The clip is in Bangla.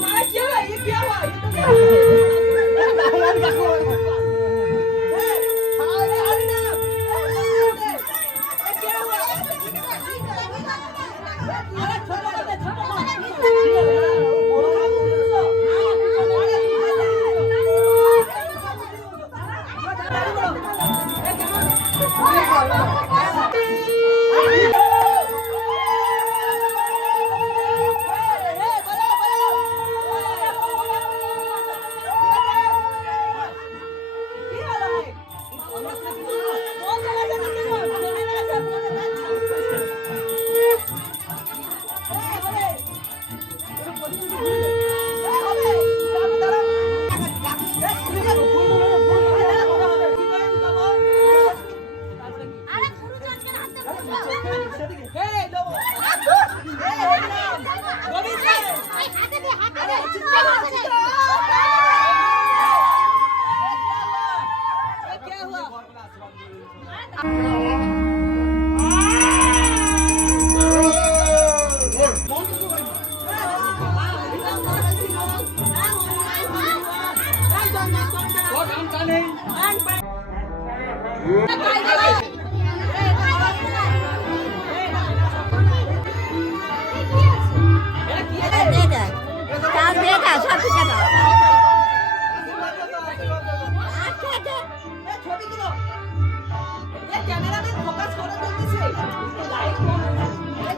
મારા કેવા એ કેવા? Bye.